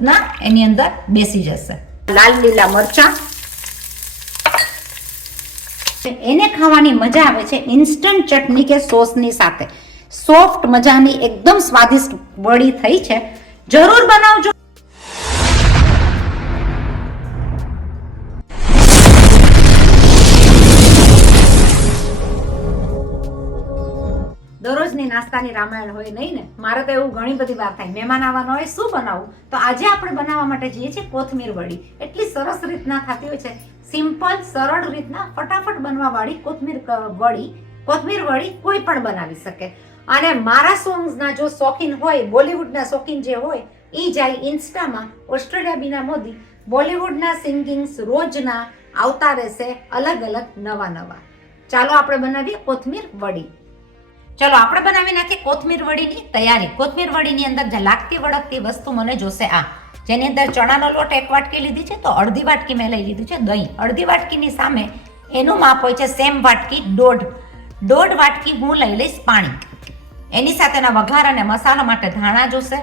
રીતના એની અંદર બેસી જશે. લાલ લીલા મરચાં, એને ખાવાની મજા આવે છે ઇન્સ્ટન્ટ ચટણી કે સોસની સાથે. સોફ્ટ મજાની એકદમ સ્વાદિષ્ટ વડી થઈ છે. જરૂર બનાવજો. દરરોજની નાસ્તાની રામાયણ હોય નહીં ને. મારે તો એવું ઘણી બધી વાર થાય, મહેમાન આવવાનો હોય, શું બનાવું? તો આજે આપણે બનાવવા માટે જઈએ છીએ કોથમીર વડી. એટલી સરસ રીતના થતી હોય છે, સિમ્પલ સરળ રીતના ફટાફટ બનવા વાળી કોથમીર વડી કોઈ પણ બનાવી શકે. અને મારા સોંગ્સના જો શોખીન હોય, બોલિવૂડના શોખીન જે હોય, એ જાય ઇન્સ્ટામાં ઓસ્ટ્રેલિયા બીના મોદી બોલિવૂડના સિંગિંગ્સ રોજના આવતા રહેશે, અલગ અલગ નવા. ચાલો આપણે બનાવીએ કોથમીર વડી. ચલો આપણે બનાવી નાખીએ કોથમીર વડીની તૈયારી. કોથમીર વડીની અંદર જે લાગતી વળગતી વસ્તુ મને જોશે આ, જેની અંદર ચણાનો લોટ 1 વાટકી લીધી છે, તો અડધી વાટકી મેં લઈ લીધું છે દહીં. અડધી વાટકીની સામે એનું માપ હોય છે સેમ વાટકી દોઢ વાટકી હું લઈ લઈશ પાણી. એની સાથેના વઘાર અને મસાલા માટે ધાણા જોશે,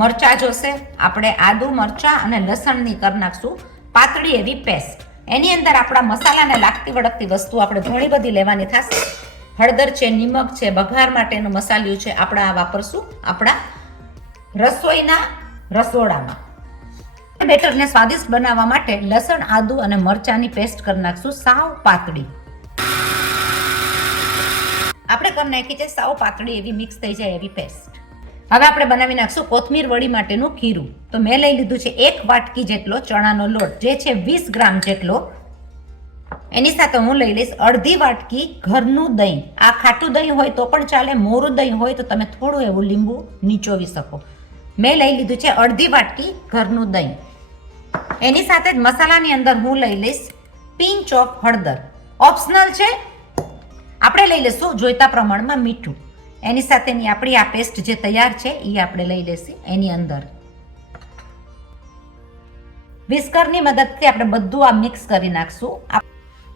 મરચાં જોશે. આપણે આદુ, મરચાં અને લસણની કરી નાખશું પાતળી એવી પેસ્ટ. એની અંદર આપણા મસાલાને લાગતી વળગતી વસ્તુ આપણે ઘણી બધી લેવાની થશે. હળદર છે, નિમક છે, વઘાર માટેનું મસાલિયું છે, આપણે આ વાપરશું આપણા રસોઈના રસોડામાં. બેટરને સ્વાદિષ્ટ બનાવવા માટે લસણ, આદુ અને મરચાંની પેસ્ટ કરી નાખશું સાવ પાતળી. આપણે કરી નાખી છે સાવ પાતળી એવી મિક્સ થઈ જાય એવી પેસ્ટ. હવે આપણે બનાવી નાખશું કોથમીર વડી માટેનું ખીરું. તો મેં લઈ લીધું છે 1 વાટકી જેટલો ચણાનો લોટ, જે છે 20 ગ્રામ જેટલો. એની સાથે હું લઈ લઈશ અડધી વાટકી ઘરનું દહીં. આ ખાટું દહીં હોય તો પણ ચાલે, મોરું દહીં હોય તો તમે થોડું એવું લીંબુ નીચોવી શકો. મેં લઈ લીધું છે અડધી વાટકી ઘરનું દહીં. એની સાથે જ મસાલાની અંદર હું લઈ લઈશ પિંચ ઓફ હળદર. ઓપ્શનલ છે, આપણે લઈ લઈશું જોઈતા પ્રમાણમાં મીઠું. એની સાથેની આપણી આ પેસ્ટ જે તૈયાર છે એ આપણે લઈ લઈશું એની અંદર. વિસ્કરની મદદથી આપણે બધું આ મિક્સ કરી નાખશું.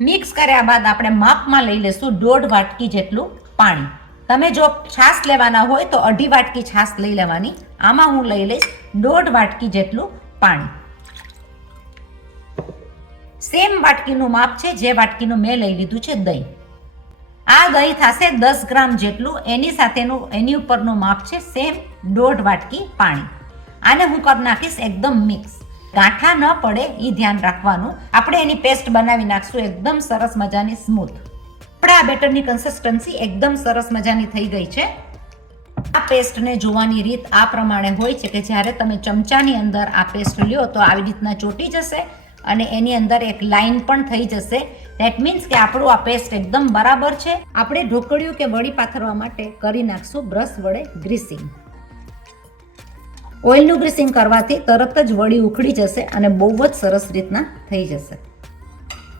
મિક્સ કર્યા બાદ આપણે માપમાં લઈ લઈશું 1.5 વાટકી જેટલું પાણી. તમે જો છાશ લેવાના હોય તો 1.5 વાટકી છાશ લઈ લેવાની. આમાં હું લઈ લઈશ 1.5 વાટકી જેટલું પાણી. સેમ વાટકીનું માપ છે જે વાટકીનું મેં લઈ લીધું છે દહીં. આ દહીં થશે 10 ગ્રામ જેટલું. એની સાથેનું એની ઉપરનું માપ છે સેમ 1.5 વાટકી પાણી. આને હું કરી નાખીશ એકદમ મિક્સ. ગાંઠા ન પડે એ ધ્યાન રાખવાનું. આપણે એની પેસ્ટ બનાવી નાખશું એકદમ સરસ મજાની સ્મૂથ. આપણે આ બેટરની કન્સિસ્ટન્સી એકદમ સરસ મજાની થઈ ગઈ છે. આ પેસ્ટને જોવાની રીત આ પ્રમાણે હોય છે કે જ્યારે તમે ચમચાની અંદર આ પેસ્ટ લ્યો તો આવી રીતના ચોટી જશે અને એની અંદર એક લાઈન પણ થઈ જશે. ધેટ મીન્સ કે આપણું આ પેસ્ટ એકદમ બરાબર છે. આપણે ઢોકળિયું કે વડી પાથરવા માટે કરી નાખશું બ્રશ વડે ગ્રીસિંગ. ઓઇલનું ગ્રીસિંગ કરવાથી તરત જ વડી ઉખડી જશે અને બહુ જ સરસ રીતના થઈ જશે.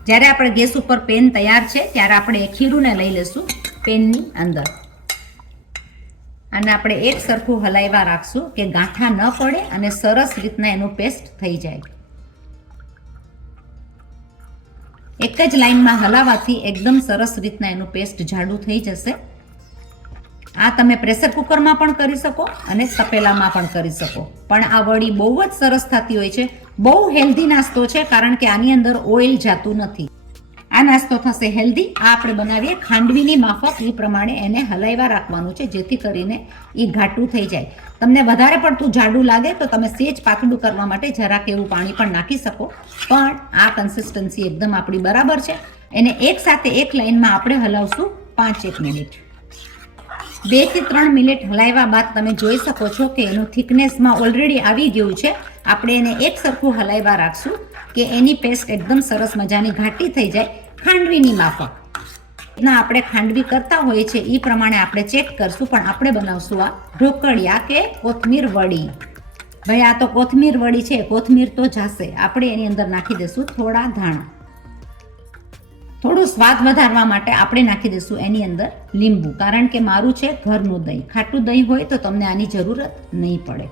જ્યારે આપણે ગેસ ઉપર પેન તૈયાર છે ત્યારે આપણે એ ખીરુંને લઈ લઈશું પેનની અંદર અને આપણે એક સરખું હલાવ્યા રાખશું કે ગાંઠા ન પડે અને સરસ રીતના એનું પેસ્ટ થઈ જાય. એક જ લાઈનમાં હલાવવાથી એકદમ સરસ રીતના એનું પેસ્ટ જાડું થઈ જશે. આ તમે પ્રેશર કુકરમાં પણ કરી શકો અને તપેલામાં પણ કરી શકો. પણ આ વડી બહુ જ સરસ થતી હોય છે. બહુ હેલ્ધી નાસ્તો છે કારણ કે આની અંદર ઓઇલ જાતું નથી. આ નાસ્તો થશે હેલ્ધી. આ આપણે બનાવીએ ખાંડવીની માફક એ પ્રમાણે એને હલાવ્યા રાખવાનું છે જેથી કરીને એ ઘાટું થઈ જાય. તમને વધારે પડતું જાડું લાગે તો તમે સેજ પાતળું કરવા માટે જરાક એવું પાણી પણ નાખી શકો. પણ આ કન્સિસ્ટન્સી એકદમ આપણી બરાબર છે. એને એક સાથે એક લાઈનમાં આપણે હલાવશું 5-1 મિનિટ. 2 થી 3 મિનિટ હલાવ્યા બાદ તમે જોઈ શકો છો કે એનું થિકનેસમાં ઓલરેડી આવી ગયું છે. આપણે એને એક સરખું હલાવ્યા રાખશું કે એની પેસ્ટ એકદમ સરસ મજાની ઘાટી થઈ જાય ખાંડવીની માફક. ના આપણે ખાંડવી કરતા હોઈએ છીએ એ પ્રમાણે આપણે ચેક કરશું. પણ આપણે બનાવશું આ ઢોકળિયા કે કોથમીર વડી. ભાઈ આ તો કોથમીર વડી છે, કોથમીર તો જાશે. આપણે એની અંદર નાખી દઈશું થોડા ધાણા. થોડું સ્વાદ વધારવા માટે આપણે નાખી દઈશું એની અંદર લીંબુ. કારણ કે મારું છે ઘરનું દહીં. ખાટું દહીં હોય તો તમને આની જરૂરત નહીં પડે.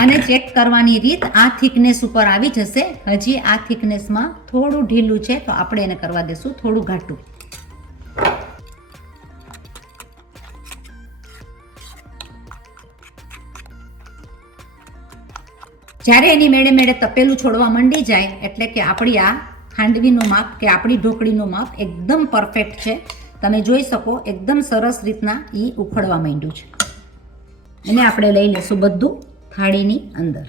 આને ચેક કરવાની રીત આ થિકનેસ ઉપર આવી જશે. હજી આ થિકનેસમાં થોડું ઢીલું છે તો આપણે એને કરવા દઈશું થોડું ઘાટું. જ્યારે એની મેળે મેળે તપેલું છોડવા માંડી જાય એટલે કે આપણી આ ખાંડવીનું માપ કે આપણી ઢોકળીનું માપ એકદમ પરફેક્ટ છે. તમે જોઈ શકો એકદમ સરસ રીતના એ ઉખડવા માંડ્યું છે. એને આપણે લઈ લઈશું બધું થાળીની અંદર.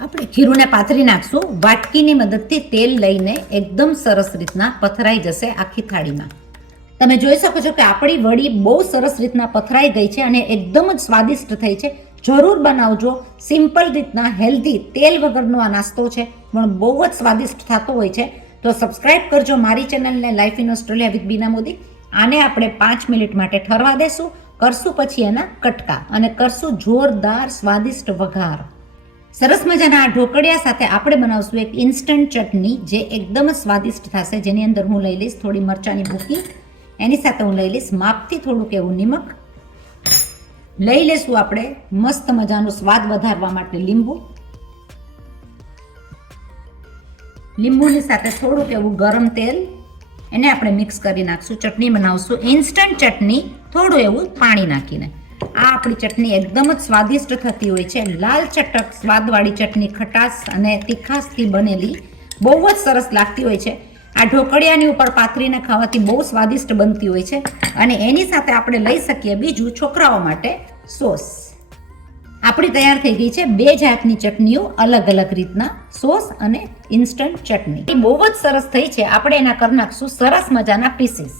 આપણે ખીરુંને પાથરી નાખશું. વાટકીની મદદથી તેલ લઈને એકદમ સરસ રીતના પથરાઈ જશે આખી થાળીમાં. તમે જોઈ શકો છો કે આપણી વડી બહુ સરસ રીતના પથરાઈ ગઈ છે અને એકદમ જ સ્વાદિષ્ટ થઈ છે. જરૂર બનાવજો. સિમ્પલ રીતના હેલ્ધી તેલ વગરનો આ નાસ્તો છે પણ બહુ જ સ્વાદિષ્ટ થતો હોય છે. તો સબસ્ક્રાઇબ કરજો મારી ચેનલને લાઈફ ઇન ઓસ્ટ્રેલિયા વિથ બીના મોદી. આને આપણે 5 મિનિટ માટે ઠરવા દેશું. કરશું પછી એના કટકા અને કરશું જોરદાર સ્વાદિષ્ટ વઘાર. સરસ મજાના આ ઢોકળિયા સાથે આપણે બનાવશું એક ઇન્સ્ટન્ટ ચટણી જે એકદમ જ સ્વાદિષ્ટ થશે. જેની અંદર હું લઈ લઈશ થોડી મરચાંની ભૂકી. એની સાથે હું લઈ લઈશ માપથી થોડુંક એવું નિમક. લઈ લઈશું આપણે મસ્ત મજાનું સ્વાદ વધારવા માટે લીંબુ. લીંબુની સાથે થોડુંક એવું ગરમ તેલ. એને આપણે મિક્સ કરી નાખશું. ચટણી બનાવશું ઇન્સ્ટન્ટ ચટણી થોડું એવું પાણી નાખીને. આ આપણી ચટણી એકદમ જ સ્વાદિષ્ટ થતી હોય છે. લાલ ચટક સ્વાદવાળી ચટણી ખટાશ અને તીખાશથી બનેલી બહુ જ સરસ લાગતી હોય છે. આ ઢોકળિયાની ઉપર પાથરીને ખાવાથી બહુ સ્વાદિષ્ટ બનતી હોય છે. અને એની સાથે આપણે લઈ શકીએ બીજું છોકરાઓ માટે સોસ. આપણી તૈયાર થઈ ગઈ છે 2 જાતની ચટણીઓ અલગ અલગ રીતના સોસ અને ઇન્સ્ટન્ટ ચટણી. એ બહુ જ સરસ થઈ છે. આપણે એના કરી નાખશું સરસ મજાના પીસીસ.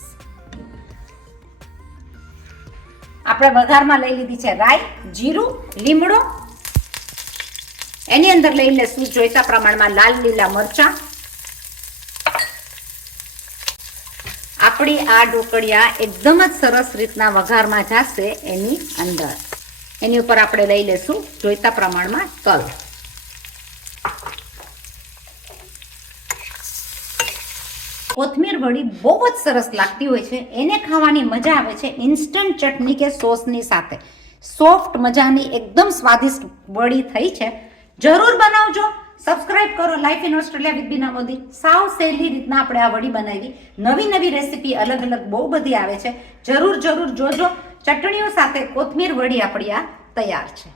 આપણે વઘારમાં લઈ લીધી છે રાઈ, જીરું, લીમડો. એની અંદર લઈ લેશું જોઈતા પ્રમાણમાં લાલ લીલા મરચાં. આપણી આ ઢોકળિયા એકદમ જ સરસ રીતના વઘારમાં જશે એની અંદર. એની ઉપર આપણે લઈ લેશું જોઈતા પ્રમાણમાં તલ. કોથમીર વડી બહુ જ સરસ લાગતી હોય છે. એને ખાવાની મજા આવે છે ઇન્સ્ટન્ટ ચટણી કે સોસની સાથે. સોફ્ટ મજાની એકદમ સ્વાદિષ્ટ વડી થઈ છે. જરૂર બનાવજો. સબસ્ક્રાઇબ કરો લાઈફ ઇન ઓસ્ટ્રેલિયા વિથ બીના મોદી. સાવ સહેલી રીતના આપણે આ વડી બનાવી. નવી નવી રેસીપી અલગ અલગ બહુ બધી આવે છે. જરૂર જોજો. ચટણીઓ સાથે કોથમીર વડી આપણી આ તૈયાર છે.